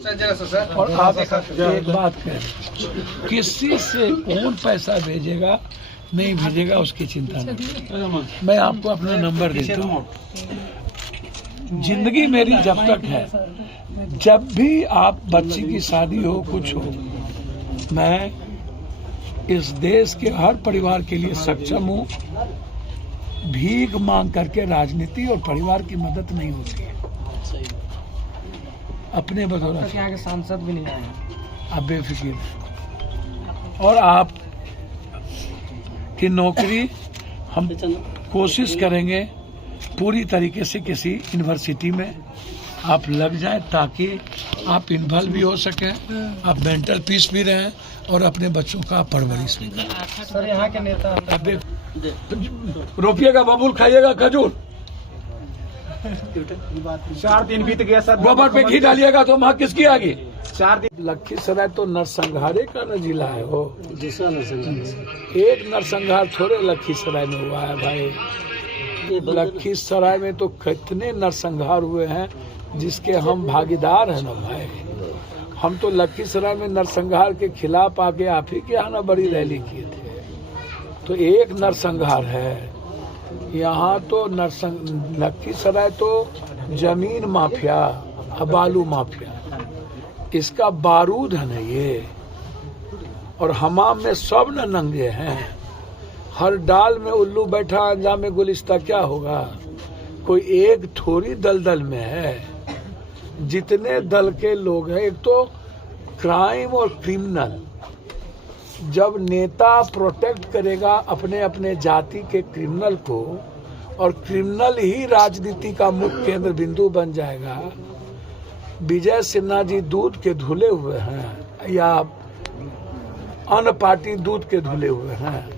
और आप एक बात कहें, किसी से कौन पैसा भेजेगा नहीं भेजेगा उसकी चिंता नहीं। मैं आपको अपना नंबर देता हूँ। जिंदगी मेरी जब तक है, जब भी आप बच्ची की शादी हो कुछ हो, मैं इस देश के हर परिवार के लिए सक्षम हूँ। भीख मांग करके राजनीति और परिवार की मदद नहीं होती है। अपने बदौलत यहाँ के सांसद भी नहीं आए हैं। आप बेफिक्र हैं। और आप की नौकरी हम कोशिश करेंगे पूरी तरीके से किसी यूनिवर्सिटी में आप लग जाएं, ताकि आप इन्वॉल्व भी हो सकें, आप मेंटल पीस भी रहें और अपने बच्चों का परवरिश भी करें। सर यहाँ के नेता रोपिएगा बबूल, खाइएगा खजूर, 4 दिन बीत गया सर। गोबर पे घी डालिएगा तो माँ किसकी आगे। 4 दिन। लखीसराय तो नरसंहारे का न जिला है हो। एक नरसंहार थोड़े लखीसराय में हुआ है भाई। लखीसराय में तो कितने नरसंहार हुए हैं जिसके हम भागीदार हैं ना भाई। हम तो लखीसराय में नरसंहार के खिलाफ आके आप ही के यहाँ ना बड़ी रैली किए थे। तो एक नरसंहार है यहाँ तो लखीसराय तो जमीन माफिया, बालू माफिया, इसका बारूद है ना ये। और हमाम में सब न नंगे हैं। हर डाल में उल्लू बैठा, अंजाम में गुलिस्ता क्या होगा। कोई एक थोड़ी दलदल में है, जितने दल के लोग हैं। एक तो क्राइम और क्रिमिनल, जब नेता प्रोटेक्ट करेगा अपने अपने जाति के क्रिमिनल को, और क्रिमिनल ही राजनीति का मुख्य केंद्र बिंदु बन जाएगा। विजय सिन्हा जी दूध के धुले हुए हैं या अन्य पार्टी दूध के धुले हुए हैं।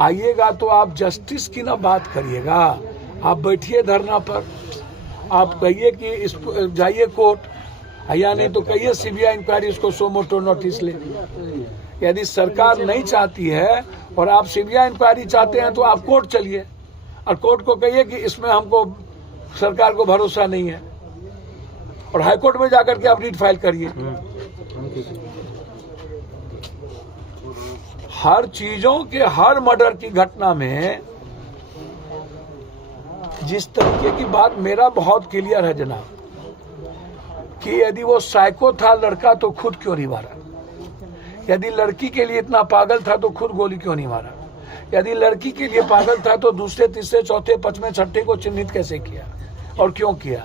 आइएगा तो आप जस्टिस की ना बात करिएगा। आप बैठिए धरना पर, आप कहिए कि इस जाइए कोर्ट, या नहीं तो कहिए सीबीआई इंक्वायरी उसको सो मोटो नोटिस ले। यदि सरकार नहीं चाहती है और आप सीबीआई इंक्वायरी चाहते हैं तो आप कोर्ट चलिए और कोर्ट को कहिए कि इसमें हमको सरकार को भरोसा नहीं है, और हाईकोर्ट में जाकर के आप रीट फाइल करिए। हर चीजों के, हर मर्डर की घटना में जिस तरीके की बात मेरा बहुत क्लियर है जनाब, कि यदि वो साइको था लड़का तो खुद क्यों नहीं मारा। यदि लड़की के लिए इतना पागल था तो खुद गोली क्यों नहीं मारा। यदि लड़की के लिए पागल था तो दूसरे, तीसरे, चौथे, पांचवें, छठे को चिन्हित कैसे किया और क्यों किया।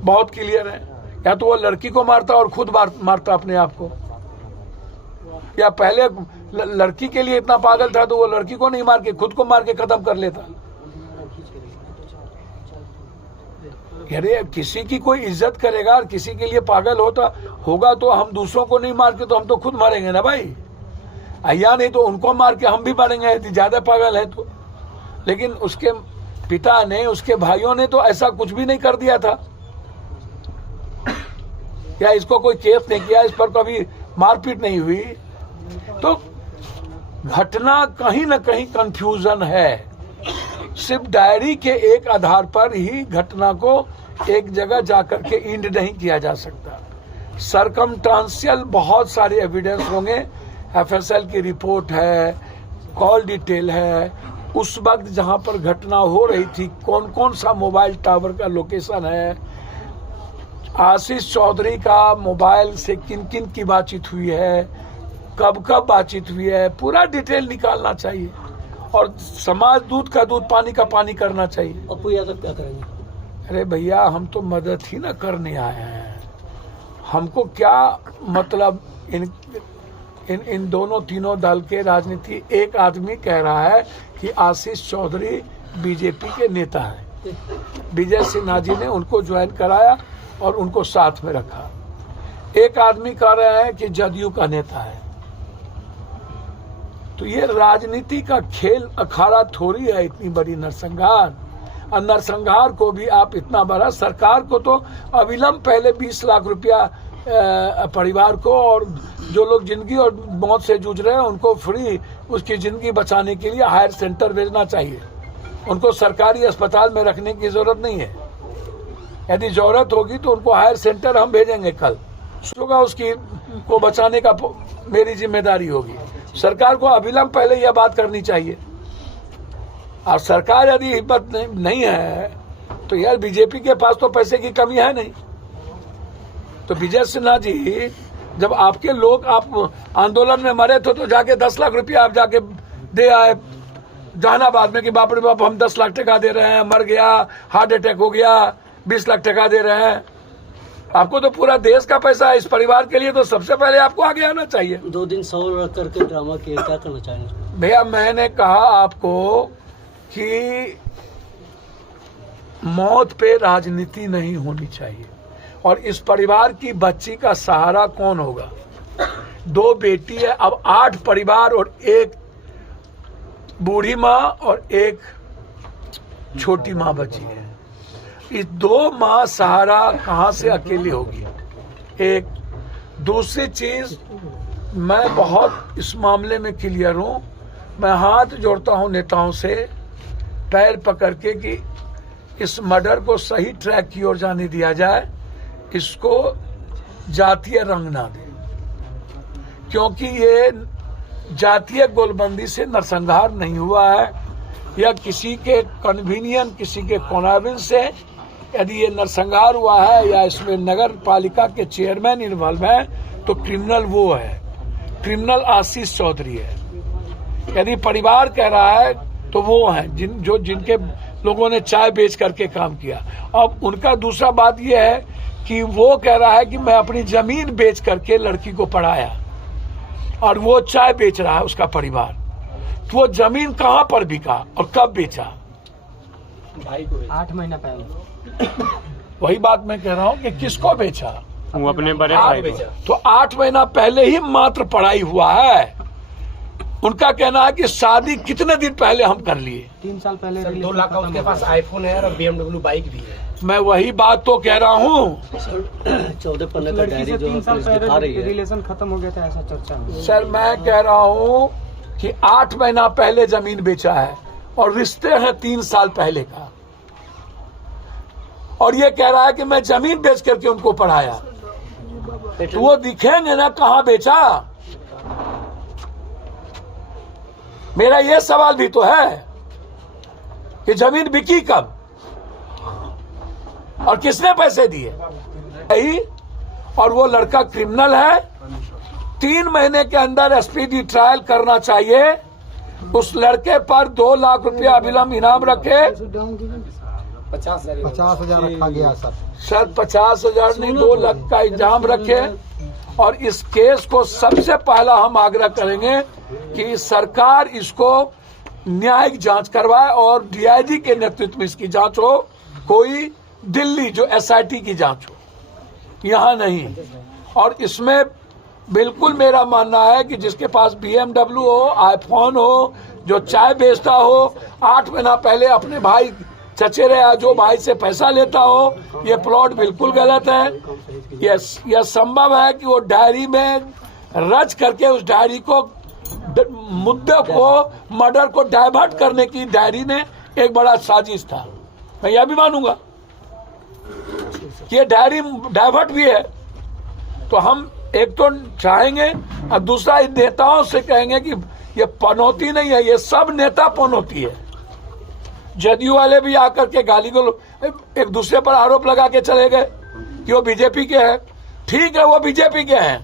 बहुत क्लियर है। या तो वो लड़की को मारता और खुद मारता अपने आप को, या पहले लड़की के लिए इतना पागल था तो वो लड़की को नहीं मार के खुद को मार के खत्म कर लेता। अरे किसी की कोई इज्जत करेगा और किसी के लिए पागल होगा तो हम दूसरों को नहीं मार के तो हम तो खुद मारेंगे ना भाई। या नहीं तो उनको मार के हम भी मारेंगे यदि ज्यादा पागल है तो। लेकिन उसके पिता ने, उसके भाइयों ने तो ऐसा कुछ भी नहीं कर दिया था, या इसको कोई केस नहीं किया, इस पर कभी मारपीट नहीं हुई। तो घटना कहीं ना कहीं कंफ्यूजन है। सिर्फ डायरी के एक आधार पर ही घटना को एक जगह जाकर के इंड नहीं किया जा सकता। सरकमस्टांशियल बहुत सारे एविडेंस होंगे। एफएसएल की रिपोर्ट है, कॉल डिटेल है, उस वक्त जहां पर घटना हो रही थी कौन कौन सा मोबाइल टावर का लोकेशन है, आशीष चौधरी का मोबाइल से किन किन की बातचीत हुई है, कब कब बातचीत हुई है, पूरा डिटेल निकालना चाहिए। और समाज दूध का दूध, पानी का पानी करना चाहिए। अपू यादव क्या करेंगे? अरे भैया हम तो मदद ही ना करने आए हैं। हमको क्या मतलब इन दोनों तीनों दल के राजनीति। एक आदमी कह रहा है कि आशीष चौधरी बीजेपी के नेता हैं, विजय सिन्हा जी ने उनको ज्वाइन कराया और उनको साथ में रखा। एक आदमी कह रहा है कि जदयू का नेता है। तो ये राजनीति का खेल अखाड़ा थोड़ी है इतनी बड़ी नरसंहार। और नरसंहार को भी आप इतना बड़ा, सरकार को तो अविलंब पहले 20 लाख रुपया परिवार को, और जो लोग जिंदगी और मौत से जूझ रहे हैं उनको फ्री उसकी जिंदगी बचाने के लिए हायर सेंटर भेजना चाहिए। उनको सरकारी अस्पताल में रखने की जरूरत नहीं है। यदि जरूरत होगी तो उनको हायर सेंटर हम भेजेंगे कल, होगा उसकी को बचाने का मेरी जिम्मेदारी होगी। सरकार को अविलंब पहले यह बात करनी चाहिए। और सरकार यदि हिम्मत नहीं है तो यार बीजेपी के पास तो पैसे की कमी है नहीं। तो विजय सिन्हा जी, जब आपके लोग आप आंदोलन में मरे थे तो जाके 10 लाख रुपया आप जाके दे आए जहानाबाद में कि बाप रे बाप हम 10 लाख टका दे रहे हैं, मर गया, हार्ट अटैक हो गया, 20 लाख टका दे रहे हैं। आपको तो पूरा देश का पैसा है, इस परिवार के लिए तो सबसे पहले आपको आगे आना चाहिए। 2 दिन सौ करके ड्रामा किया, क्या करना चाहेंगे भैया? मैंने कहा आपको कि मौत पे राजनीति नहीं होनी चाहिए। और इस परिवार की बच्ची का सहारा कौन होगा? 2 बेटी है, अब 8 परिवार और 1 बूढ़ी माँ और 1 छोटी माँ बची है। इस 2 माँ सहारा कहाँ से अकेली होगी? एक दूसरी चीज, मैं बहुत इस मामले में क्लियर हूं। मैं हाथ जोड़ता हूं नेताओं से, पैर पकड़ के कि इस मर्डर को सही ट्रैक की ओर जाने दिया जाए, इसको जातीय रंग ना दे, क्योंकि ये जातीय गोलबंदी से नरसंहार नहीं हुआ है या किसी के कन्वीनियंट, किसी के कॉन्वेंस से यदि ये नरसंहार हुआ है या इसमें नगर पालिका के चेयरमैन इन्वॉल्व है तो क्रिमिनल वो है, क्रिमिनल आशीष चौधरी है। यदि परिवार कह रहा है तो वो है जिनके लोगों ने चाय बेच करके काम किया। अब उनका दूसरा बात ये है कि वो कह रहा है कि मैं अपनी जमीन बेच करके लड़की को पढ़ाया और वो चाय बेच रहा है उसका परिवार। तो वो जमीन कहाँ पर बिका और कब बेचा? भाई को 8 महीना पहले। वही बात मैं कह रहा हूँ कि किसको बेचा? वो अपने बड़े भाई को। तो 8 महीना पहले ही मात्र पढ़ाई हुआ है। उनका कहना है कि शादी कितने दिन पहले हम कर लिए। 3 साल पहले 2 लाख का उसके पास आईफोन है और BMW बाइक भी है। मैं वही बात तो कह रहा हूँ। 14 पन्ने का डायरी जो 3 साल दिखा रही पहले है। रिलेशन खत्म हो गया था, ऐसा चर्चा है। सर मैं कह रहा हूँ कि 8 महीना पहले जमीन बेचा है और रिश्ते हैं 3 साल पहले का, और ये कह रहा है कि मैं जमीन बेच करके उनको पढ़ाया। तो वो दिखेंगे ना कहाँ बेचा। मेरा ये सवाल भी तो है कि जमीन बिकी कब और किसने पैसे दिए? यही। और वो लड़का क्रिमिनल है। 3 महीने के अंदर स्पीडी ट्रायल करना चाहिए। उस लड़के पर 2 लाख रुपया अविलंब इनाम रखे। 50,000 रखा गया सर। सर 50,000 नहीं, 2 लाख का इंतजाम रखे। और इस केस को सबसे पहला हम आग्रह करेंगे कि सरकार इसको न्यायिक जांच करवाए और डीआईजी के नेतृत्व में इसकी जांच हो। कोई दिल्ली जो एसआईटी की जांच हो, यहाँ नहीं। और इसमें बिल्कुल मेरा मानना है कि जिसके पास BMW हो, आईफोन हो, जो चाय बेचता हो, 8 महीना पहले अपने भाई चचेरे या जो भाई से पैसा लेता हो, ये प्लॉट बिल्कुल गलत है। यह संभव है कि वो डायरी में रच करके उस डायरी को, मुद्दे को, मर्डर को डाइवर्ट करने की डायरी में एक बड़ा साजिश था। मैं यह भी मानूंगा कि ये डायरी डाइवर्ट भी है। तो हम एक तो चाहेंगे और दूसरा इन नेताओं से कहेंगे कि ये पनौती नहीं है, ये सब नेता पनौती है। जदयू वाले भी आकर के गाली को एक दूसरे पर आरोप लगा के चले गए कि वो बीजेपी के हैं। ठीक है, वो बीजेपी के हैं,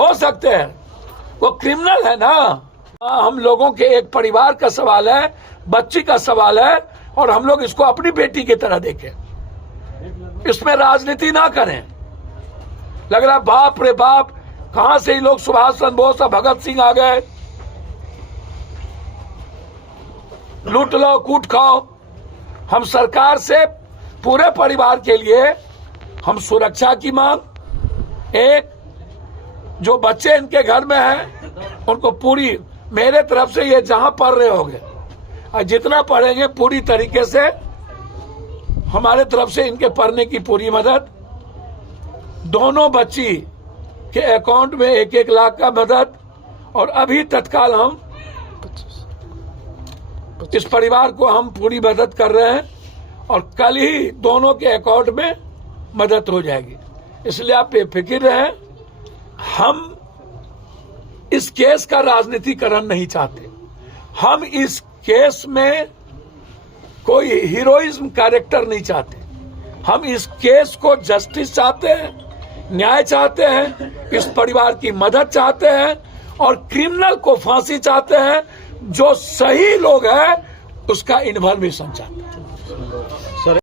हो सकते हैं, वो क्रिमिनल है ना। हम लोगों के एक परिवार का सवाल है, बच्ची का सवाल है, और हम लोग इसको अपनी बेटी की तरह देखें। इसमें राजनीति ना करें। लग रहा बाप रे बाप, कहां से ही लोग सुभाष चंद्र बोस और भगत सिंह आ गए। लूट लो, कूट खाओ। हम सरकार से पूरे परिवार के लिए हम सुरक्षा की मांग, एक जो बच्चे इनके घर में हैं उनको पूरी, मेरे तरफ से ये जहां पढ़ रहे होंगे और जितना पढ़ेंगे पूरी तरीके से हमारे तरफ से इनके पढ़ने की पूरी मदद। दोनों बच्ची के अकाउंट में 1-1 लाख का मदद। और अभी तत्काल हम इस परिवार को हम पूरी मदद कर रहे हैं और कल ही दोनों के अकाउंट में मदद हो जाएगी। इसलिए आप बेफिक्र रहें। हम इस केस का राजनीतिकरण नहीं चाहते। हम इस केस में कोई हीरोइज्म कैरेक्टर नहीं चाहते। हम इस केस को जस्टिस चाहते हैं, न्याय चाहते हैं, इस परिवार की मदद चाहते हैं और क्रिमिनल को फांसी चाहते हैं। जो सही लोग हैं उसका इन्वॉल्वेशन चाहते हैं।